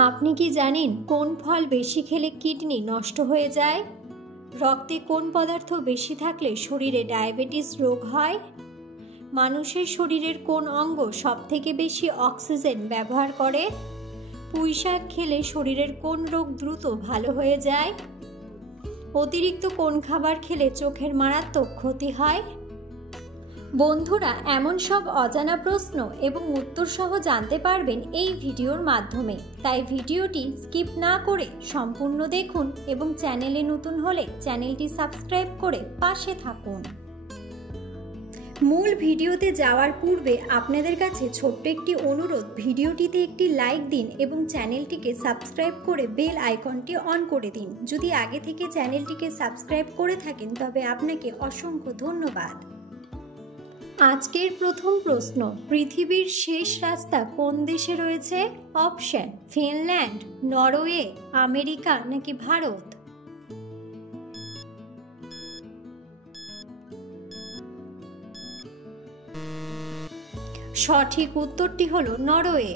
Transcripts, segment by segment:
আপনি কি জানেন কোন ফল বেশি খেলে কিডনি নষ্ট হয়ে যায়? রক্তে কোন পদার্থ বেশি থাকলে শরীরে ডায়াবেটিস রোগ হয়? মানুষের শরীরের কোন অঙ্গ সবথেকে বেশি অক্সিজেন ব্যবহার করে? পুঁইশাক খেলে শরীরের কোন রোগ দ্রুত ভালো হয়ে যায়? অতিরিক্ত কোন খাবার খেলে চোখের মারাত্মক ক্ষতি হয়? বন্ধুরা, এমন সব অজানা প্রশ্ন এবং উত্তর সহ জানতে পারবেন এই ভিডিওর মাধ্যমে, তাই ভিডিওটি স্কিপ না করে সম্পূর্ণ দেখুন এবং চ্যানেলে নতুন হলে চ্যানেলটি সাবস্ক্রাইব করে পাশে থাকুন। মূল ভিডিওতে যাওয়ার পূর্বে আপনাদের কাছে ছোট্ট একটি অনুরোধ, ভিডিওটিতে একটি লাইক দিন এবং চ্যানেলটিকে সাবস্ক্রাইব করে বেল আইকনটি অন করে দিন। যদি আগে থেকে চ্যানেলটিকে সাবস্ক্রাইব করে থাকেন তবে আপনাকে অসংখ্য ধন্যবাদ। আজকের প্রথম প্রশ্ন, পৃথিবীর শেষ রাস্তা কোন দেশে রয়েছে? অপশন: ফিনল্যান্ড, নরওয়ে, আমেরিকা নাকি ভারত? সঠিক উত্তরটি হলো নরওয়ে।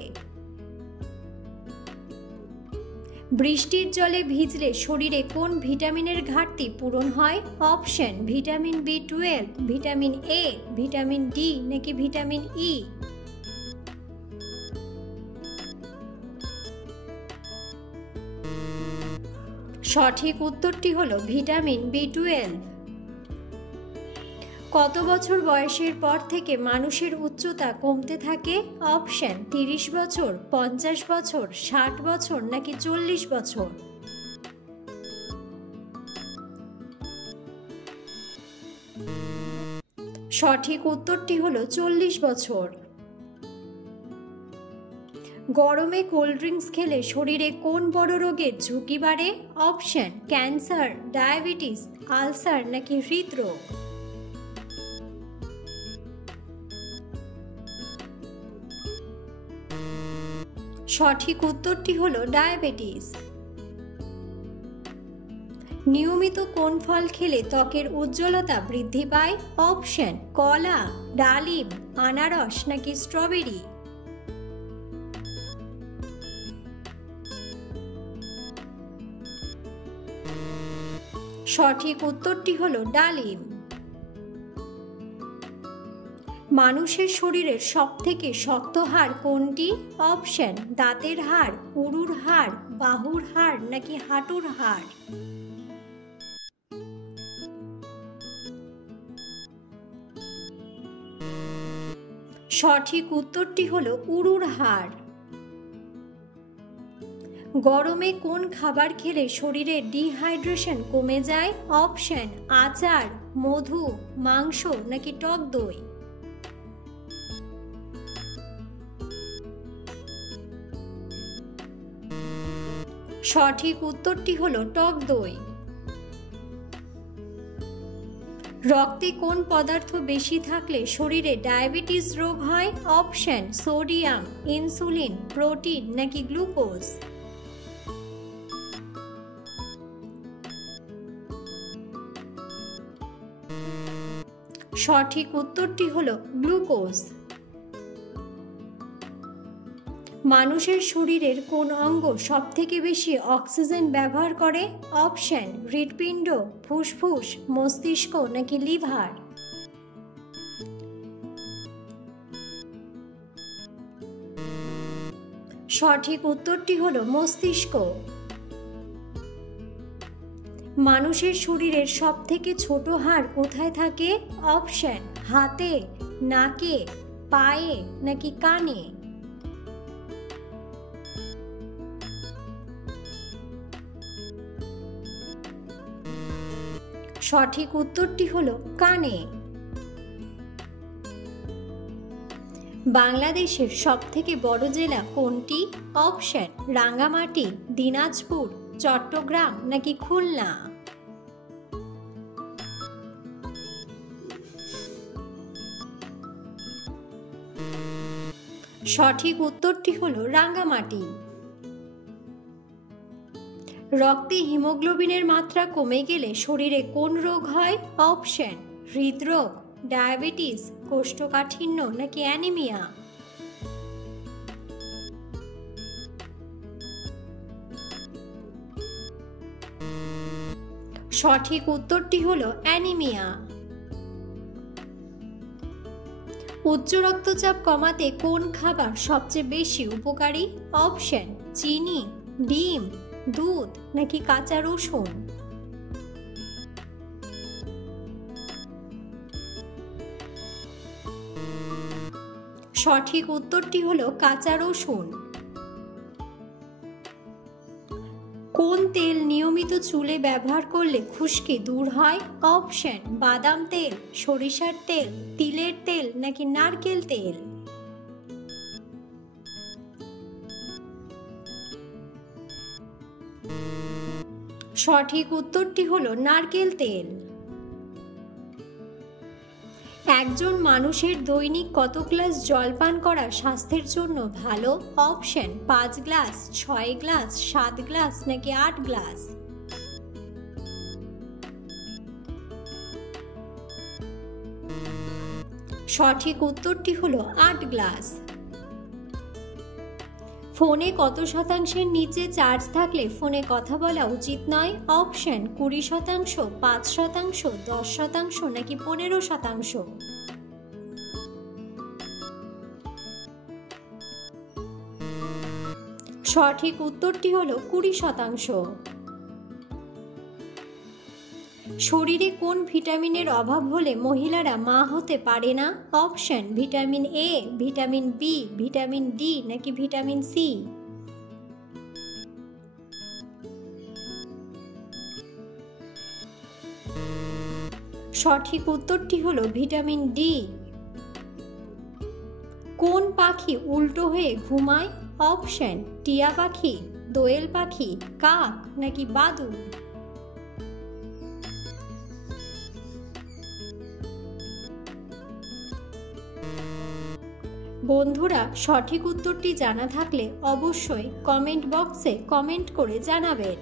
বৃষ্টির জলে ভিজলে শরীরে কোন ভিটামিনের ঘাটতি পূরণ হয়? Option: vitamin B12, vitamin A, vitamin D নাকি ভিটামিন ই? সঠিক উত্তরটি হলো ভিটামিন B12। কত বছর বয়সের পর থেকে মানুষের উচ্চতা কমতে থাকে? অপশন: 30 বছর, 50 বছর, 60 বছর নাকি 40 বছর? সঠিক উত্তরটি হলো 40 বছর। গরমে কোল্ড ড্রিঙ্কস খেলে শরীরে কোন বড় রোগের ঝুঁকি বাড়ে? অপশন: ক্যান্সার, ডায়াবেটিস, আলসার নাকি হৃদরোগ? সঠিক উত্তরটি হলো ডায়াবেটিস। নিয়মিত কোন ফল খেলে ত্বকের উজ্জ্বলতা বৃদ্ধি পায়? অপশন: কলা, ডালিম, আনারস নাকি স্ট্রবেরি? সঠিক উত্তরটি হলো ডালিম। মানুষের শরীরের সবথেকে শক্ত হাড় কোনটি? অপশন: দাঁতের হাড়, উরুর হাড়, বাহুর হাড় নাকি হাঁটুর হাড়? সঠিক উত্তরটি হলো উরুর হাড়। গরমে কোন খাবার খেলে শরীরে ডিহাইড্রেশন কমে যায়? অপশন: আচার, মধু, মাংস নাকি টক দই? সঠিক উত্তরটি হলো টক দই। রক্তে কোন পদার্থ বেশি থাকলে শরীরে ডায়াবেটিস রোগ হয়? অপশন: সোডিয়াম, ইনসুলিন, প্রোটিন নাকি গ্লুকোজ? সঠিক উত্তরটি হলো গ্লুকোজ। মানুষের শরীরের কোন অঙ্গ সবথেকে বেশি অক্সিজেন ব্যবহার করে? অপশন: হৃৎপিণ্ড, ফুসফুস, মস্তিষ্ক নাকি লিভার? সঠিক উত্তরটি হলো মস্তিষ্ক। মানুষের শরীরের সবথেকে ছোট হাড় কোথায় থাকে? অপশন: হাতে, নাকে, পায়ে নাকি কানে? সঠিক উত্তরটি হলো কানে। বাংলাদেশের সবথেকে বড় জেলা কোনটি? অপশন: রাঙ্গামাটি, দিনাজপুর, চট্টগ্রাম নাকি খুলনা? সঠিক উত্তরটি হলো রাঙ্গামাটি। রক্তে হিমোগ্লোবিনের মাত্রা কমে গেলে শরীরে কোন রোগ হয়? অপশন: হৃদরোগ, ডায়াবেটিস, কোষ্ঠকাঠিন্য নাকি অ্যানিমিয়া? সঠিক উত্তরটি হলো অ্যানিমিয়া। উচ্চ রক্তচাপ কমাতে কোন খাবার সবচেয়ে বেশি উপকারী? অপশন: চিনি, ডিম, দুধ নাকি কাঁচা রসুন। সঠিক উত্তরটি হলো কাঁচা রসুন। কোন তেল নিয়মিত চুলে ব্যবহার করলে খুশকি দূর হয়? অপশন: বাদাম তেল, সরিষার তেল, তিলের তেল নাকি নারকেল তেল। সঠিক উত্তরটি হলো নারকেল তেল। একজন মানুষের দৈনিক কত গ্লাস জল পান করা স্বাস্থ্যের জন্য ভালো? অপশন: 5 গ্লাস, 6 গ্লাস, 7 গ্লাস নাকি 8 গ্লাস। সঠিক উত্তরটি হলো 8 গ্লাস। ফোনে কত শতাংশের নিচে চার্জ থাকলে ফোনে কথা বলা উচিত নয়? অপশন: 20%, 5%, 10% নাকি 15%। সঠিক উত্তরটি হলো 20%। শরীরে কোন ভিটামিনের অভাব হলে মহিলারা মা হতে পারে না? Option: vitamin A, vitamin B, vitamin D নাকি ভিটামিন সি। সঠিক উত্তরটি হলো ভিটামিন ডি। কোন পাখি উল্টো হয়ে ঘুমায়? অপশন: টিয়া পাখি, দোয়েল পাখি, কাক নাকি বাদুড়। বন্ধুরা, সঠিক উত্তরটি জানা থাকলে অবশ্যই কমেন্ট বক্সে কমেন্ট করে জানাবেন।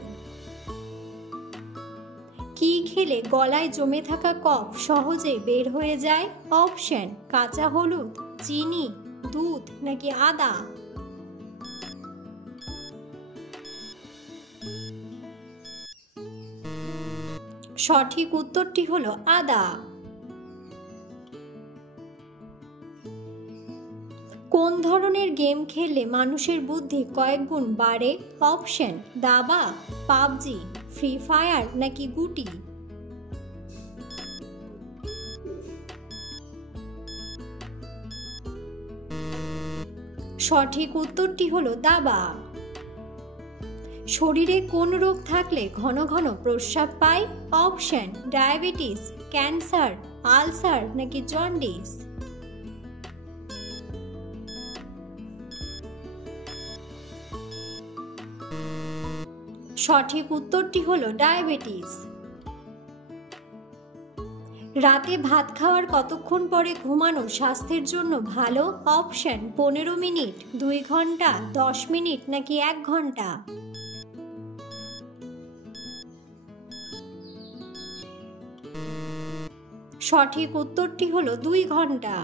কি খেলে গলায় জমে থাকা কফ সহজে বের হয়ে যায়? অপশন: কাঁচা হলুদ, চিনি, দুধ নাকি আদা। সঠিক উত্তরটি হলো আদা। কোন ধরনের গেম খেললে মানুষের বুদ্ধি কয়েক গুণ বাড়ে? অপশন: দাবা, পাবজি, ফ্রি ফায়ার নাকি গুটি। সঠিক উত্তরটি হলো দাবা। শরীরে কোন রোগ থাকলে ঘন ঘন প্রস্রাব পায়? অপশন: ডায়াবেটিস, ক্যান্সার, আলসার নাকি জন্ডিস। সঠিক উত্তরটি হলো ডায়াবেটিস। রাতে ভাত খাওয়ার কতক্ষণ পরে ঘুমানো স্বাস্থ্যের জন্য ভালো? অপশন: 15 মিনিট, 2 ঘন্টা, 10 মিনিট নাকি 1 ঘন্টা। সঠিক উত্তরটি হলো 2 ঘন্টা।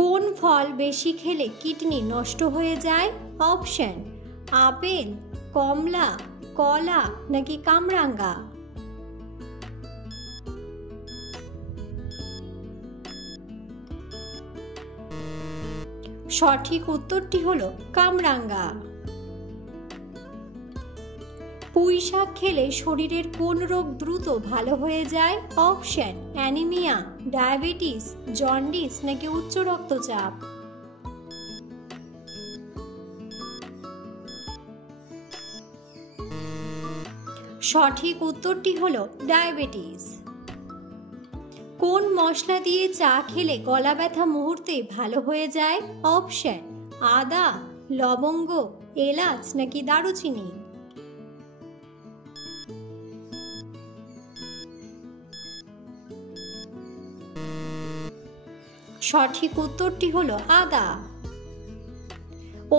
কোন ফল বেশি খেলে কিডনি নষ্ট হয়ে যায়? অপশন: আপেল, কমলা, কলা নাকি কামরাঙ্গা। সঠিক উত্তরটি হলো কামরাঙ্গা। পুঁই শাক খেলে শরীরের কোন রোগ দ্রুত ভালো হয়ে যায়? অপশন: অ্যানিমিয়া, ডায়াবেটিস, জন্ডিস নাকি উচ্চ রক্তচাপ। সঠিক উত্তরটি হলো ডায়াবেটিস। কোন মশলা দিয়ে চা খেলে গলা ব্যথা মুহূর্তেই ভালো হয়ে যায়? অপশন: আদা, লবঙ্গ, এলাচ নাকি দারুচিনি। সঠিক উত্তরটি হলো আদা।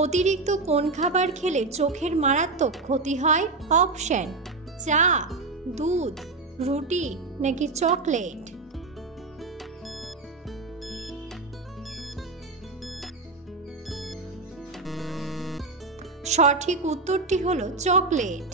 অতিরিক্ত কোন খাবার খেলে চোখের মারাত্মক ক্ষতি হয়? অপশন: চা, দুধ, রুটি নাকি চকলেট। সঠিক উত্তরটি হলো চকলেট।